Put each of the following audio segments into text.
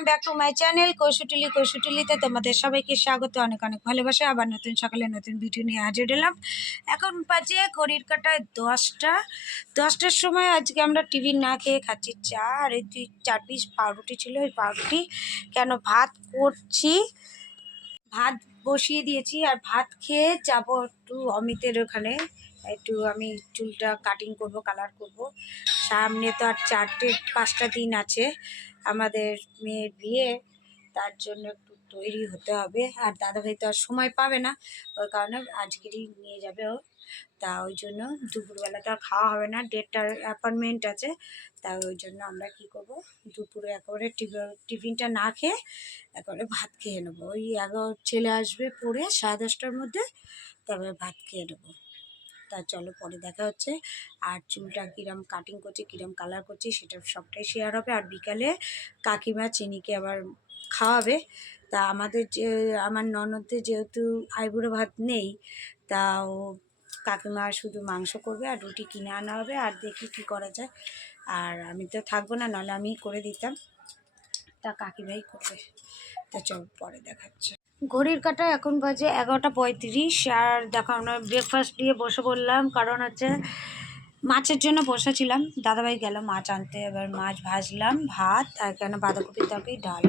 Welcome back to my channel Koishutuli কৈশুটুলিতে তোমাদের সবাইকে স্বাগত, অনেক অনেক ভালোবাসা। আবার নতুন সকালে নতুন ভিডিও নিয়ে হাজির এলাম। এখন বাজে ঘড়ির কাটায় দশটা। দশটার সময় আজকে আমরা টিভি না খেয়ে খাচ্ছি চা। আর এই দুই চার পিস পাউরুটি ছিল ওই পাউরুটি কেন ভাত করছি? ভাত বসিয়ে দিয়েছি আর ভাত খেয়ে যাব একটু অমিতের ওখানে। একটু আমি চুলটা কাটিং করব কালার করব। সামনে তো আর চারটে, পাঁচটা দিন আছে। আমাদের মেয়ের বিয়ে, তার জন্য একটু তৈরি হতে হবে। আর দাদাভাই তো আর সময় পাবে না ওই কারণে আজকেরই নিয়ে যাবে ও। তা ওই জন্য দুপুরবেলা তো আর খাওয়া হবে না, দেড়টার অ্যাপয়েন্টমেন্ট আছে। তা ওই জন্য আমরা কি করব? দুপুরে একেবারে টিফি- টিফিনটা না খেয়ে একেবারে ভাত খেয়ে নেব। ওই এগারো ছেলে আসবে পরে সাড়ে দশটার মধ্যে, তারপরে ভাত খেয়ে নেব। তা চলো পরে দেখা হচ্ছে। আর চুলটা কিরম কাটিং করছি, কিরম কালার করছি, সেটা সবটাই শেয়ার হবে। আর বিকালে কাকিমা চিনিকে আবার খাওয়াবে। তা আমাদের যে, আমার ননদদের যেহেতু আইবুড়ো ভাত নেই, তা ও কাকিমা শুধু মাংস করবে আর রুটি কিনে আনা হবে। আর দেখি কী করা যায়। আর আমি তো থাকব না, নাহলে আমি করে দিতাম। তা কাকিমাই করবে। তা চল পরে দেখাচ্ছে ঘড়ির কাটা এখন বাজে এগারোটা পঁয়ত্রিশ, আর দেখো আমরা ব্রেকফাস্ট দিয়ে বসে পড়লাম, কারণ হচ্ছে মাছের জন্য বসেছিলাম। দাদাভাই গেল মাছ আনতে, এবার মাছ ভাজলাম, ভাত, আর এখানে বাঁধাকপির তরকারি, ডাল।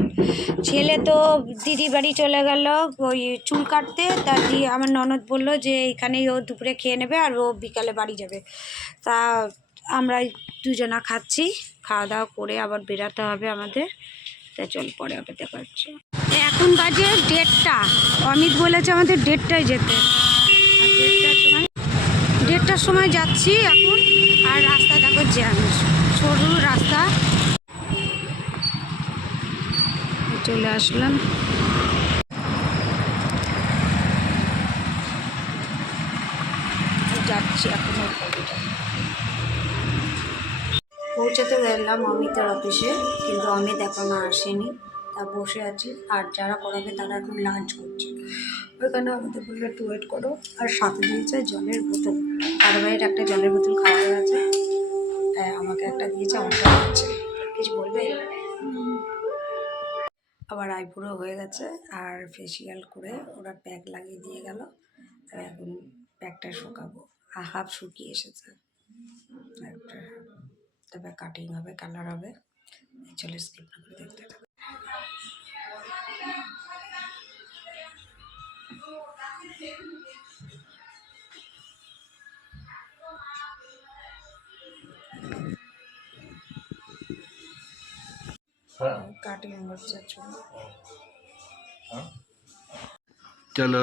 ছেলে তো দিদি বাড়ি চলে গেল, ওই চুল কাটতে তার দিয়ে আমার ননদ বলল যে এখানেই ও দুপুরে খেয়ে নেবে, আর ও বিকালে বাড়ি যাবে। তা আমরা দুজনা খাচ্ছি, খাওয়া দাওয়া করে আবার বেরাতে হবে আমাদের। তা চল পরে আবার দেখা এখন বাজে ডেটটা অমিত বলেছে আমাদের দেড়টায় যেতে। সময় দেড়টার সময় যাচ্ছি এখন, আর রাস্তা দেখো জ্যাম সরু রাস্তা। চলে আসলাম। যাচ্ছি এখন। পৌঁছাতে গেলাম অমিতের অফিসে, কিন্তু অমিত এখনও আসেনি। তা বসে আছি, আর যারা করাবে তারা এখন লাঞ্চ করছে। ওইখানে আমাদের বলল, একটু ওয়েট করো। আর সাথে দিয়েছে জলের বোতল। আর বাইরে একটা জলের বোতল খাওয়া হ্যাঁ আমাকে একটা দিয়েছে, আমাকে দিচ্ছে কিছু বলবে? আবার আইপুরো হয়ে গেছে, আর ফেসিয়াল করে ওরা প্যাক লাগিয়ে দিয়ে গেল। এখন প্যাকটা শুকাবো। হাফ শুকিয়ে এসেছে। একটা তারপরে কাটিং হবে কালার হবে। চলে স্কিপ না করে দেখতে থাকো। কাটিং হচ্ছে চুল। চলো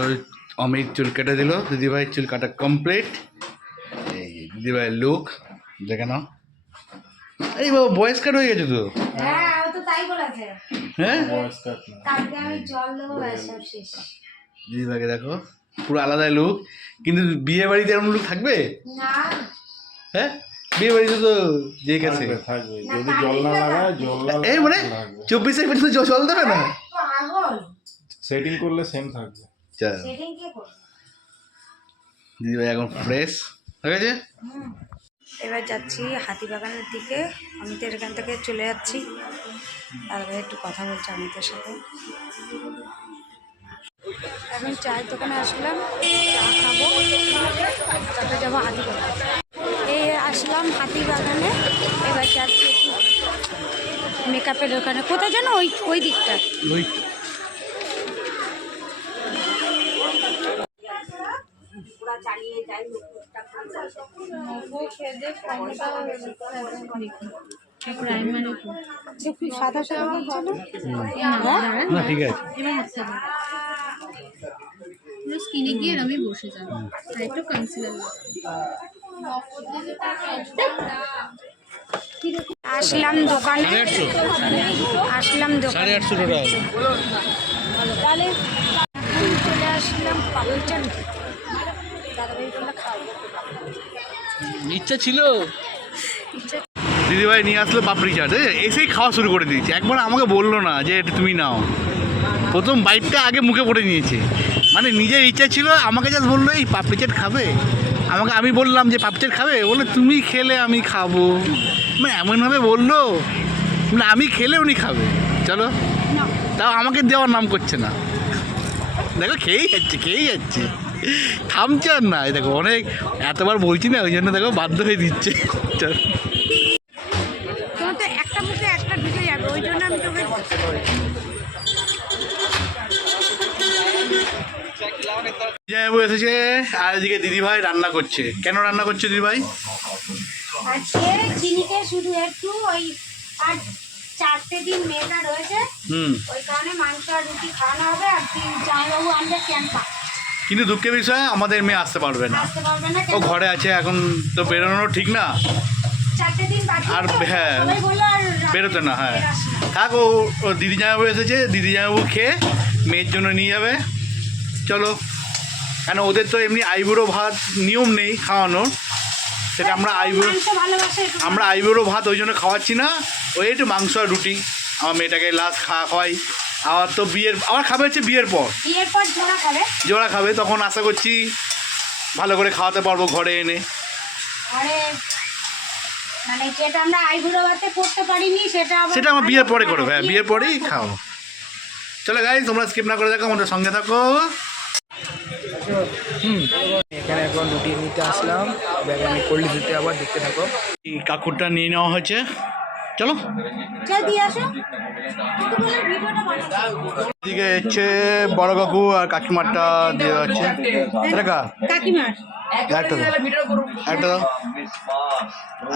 অমিত চুল কেটে দিল। দিদিভাই চুল কাটা কমপ্লিট এই দিদিভাইয়ের লুক দেখে নাও। এই বাবা বয়স কাট হয়ে গেছে তো। হ্যাঁ ও তো তাই বলেছে। হ্যাঁ? কালকে আমি জল দেবো ব্যাস সব শেষ। দিদিভাইকে দেখো পুরো আলাদাই লুক কিন্তু বিয়ে বাড়িতে এরকম লুক থাকবে? না। হ্যাঁ? বিয়ে বাড়িতে তো যে গেছে। যদি জল না লাগায় জল এই মানে চব্বিশে পর্যন্ত জল দেবে না? পাগল। সেটিং করলে সেম থাকবে। করবে? দিদিভাই এখন ফ্রেশ হয়ে গেছে? এবার যাচ্ছি হাতিবাগানের দিকে। অমিতের এখান থেকে চলে যাচ্ছি। তারপরে একটু কথা বলছি অমিতের সাথে। এখন চায়ের দোকানে আসলাম, চা খাব। তারপরে যাব হাতিবাগান। এই আসলাম হাতিবাগানে। এবার যাচ্ছি একটু মেকআপের দোকানে। কোথায় যেন ওই ওই দিকটা ওই সে সাদা সাদা না ঠিক আছে পুরো স্কিনে গিয়ে আমি বসে যাব আর একটু কনসিলার আসলাম দোকানে আসলাম দোকানে চলে আসলাম ইচ্ছা ছিল? দিদিভাই নিয়ে আসলো পাপড়ি চাট এসেই খাওয়া শুরু করে দিয়েছে। একবার আমাকে বলল না যে এটা তুমি নাও। প্রথম বাইকটা আগে মুখে পড়ে নিয়েছে। মানে নিজের ইচ্ছা ছিল আমাকে জাস্ট বলল এই পাপড়ি চাট খাবে? আমাকে আমি বললাম যে পাপড়ি চাট খাবে? বলে তুমি খেলে আমি খাব। মানে এমনভাবে বলল মানে আমি খেলে উনি খাবে। চলো। তাও আমাকে দেওয়ার নাম করছে না। দেখো খেয়েই যাচ্ছে খেয়েই যাচ্ছে। থামছে আর না দেখো অনেক এতবার বলছি না ওই জন্য দেখো বাধ্য হয়ে দিচ্ছে। একটা মুখে একটা ঢুকে যাবে ওই জন্য আমি তোকে জামাইবাবু এসেছে আর এদিকে দিদিভাই রান্না করছে। কেন রান্না করছে দিদিভাই? আজকে চিনিকে শুধু একটু ওই আর চারটে দিন মেয়েটা রয়েছে। হুম। ওই কারণে মাংস আর রুটি খাওয়ানো হবে আর জামাইবাবু আনবে ক্যাম্পা কিন্তু দুঃখের বিষয় আমাদের মেয়ে আসতে পারবে না। আসতে পারবে না ও ঘরে আছে এখন তো বেরোনো ঠিক না। চারটে দিন বাকি আর হ্যাঁ, সবাই বলল আর বেরোতে না হ্যাঁ। থাক ও ও দিদি জামাইবাবু এসেছে দিদি জামাইবাবু খেয়ে মেয়ের জন্য নিয়ে যাবে। চলো। কেন ওদের তো এমনি আইবুড়ো ভাত নিয়ম নেই খাওয়ানোর। সেটা আমরা আইবুড়ো আমরা আইবুড়ো ভাত ওই জন্য খাওয়াচ্ছি না। ওই একটু মাংস আর রুটি। আমার মেয়েটাকে লাস্ট খাওয়া খাওয়াই আবার তো বিয়ের আবার খাবে হচ্ছে বিয়ের পর। বিয়ের পর জোড়া খাবে। জোড়া খাবে তখন আশা করছি ভালো করে খাওয়াতে পারব ঘরে এনে। আরে মানে যেটা আমরা আইবুড়ো ভাতে করতে পারিনি সেটা সেটা আমার বিয়ের পরে করবে হ্যাঁ বিয়ের পরেই খাও। চলো গাই তোমরা স্কিপ না করে দেখো আমাদের সঙ্গে থাকো। এখানে এখন রুটি নিতে আসলাম। এবার আমি কোল্ড দিতে আবার দেখতে থাকো। এই কাকুরটা নিয়ে নেওয়া হয়েছে। চলো। এদিকে হচ্ছে বড় কাকু আর কাকিমারটা দিয়ে যাচ্ছে। এটা একটা একটা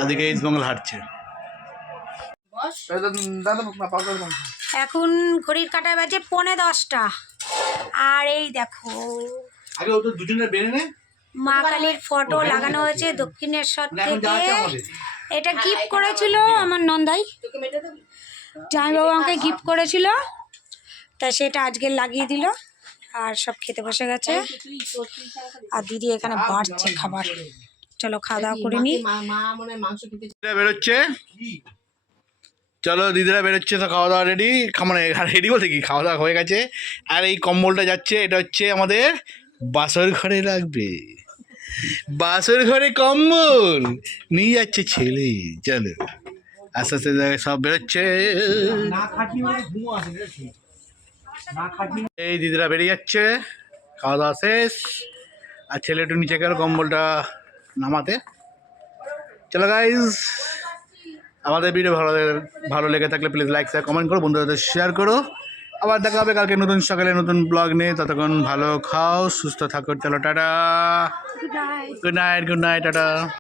এদিকে ইস্ট বেঙ্গল হাঁটছে। এখন ঘড়ির কাটায় বাজে পৌনে দশটা। আর এই দেখো। মা কালীর ফটো লাগানো হয়েছে দক্ষিণেশ্বর থেকে। এটা গিফট করেছিল আমার নন্দাই। জামাইবাবু আমাকে গিফট করেছিল। তা সেটা আজকে লাগিয়ে দিল। আর সব খেতে বসে গেছে। আর দিদি এখানে বাড়ছে খাবার। চলো খাওয়া দাওয়া করে দিদিরা বেরোচ্ছে। চলো দিদিরা বেরোচ্ছে তো খাওয়া দাওয়া রেডি মানে রেডি বলতে কি? খাওয়া দাওয়া হয়ে গেছে। আর এই কম্বলটা যাচ্ছে এটা হচ্ছে আমাদের বাসর ঘরে রাখবে বাসর ঘরে কম্বল। নিয়ে যাচ্ছে ছেলে চলো। আস্তে আস্তে সব বেরোচ্ছে। এই দিদিরা বেরিয়ে যাচ্ছে। খাওয়া দাওয়া শেষ। আর ছেলে একটু নিচে গেল কম্বলটা নামাতে। চলো গাইজ আমাদের ভিডিও ভালো ভালো লেগে থাকলে প্লিজ লাইক শেয়ার কমেন্ট করো। বন্ধুদের শেয়ার করো। আবার দেখা হবে কালকে নতুন সকালে নতুন ব্লগ নিয়ে। ততক্ষণ ভালো খাও সুস্থ থাকো চলো টাটা। Good night good night tata.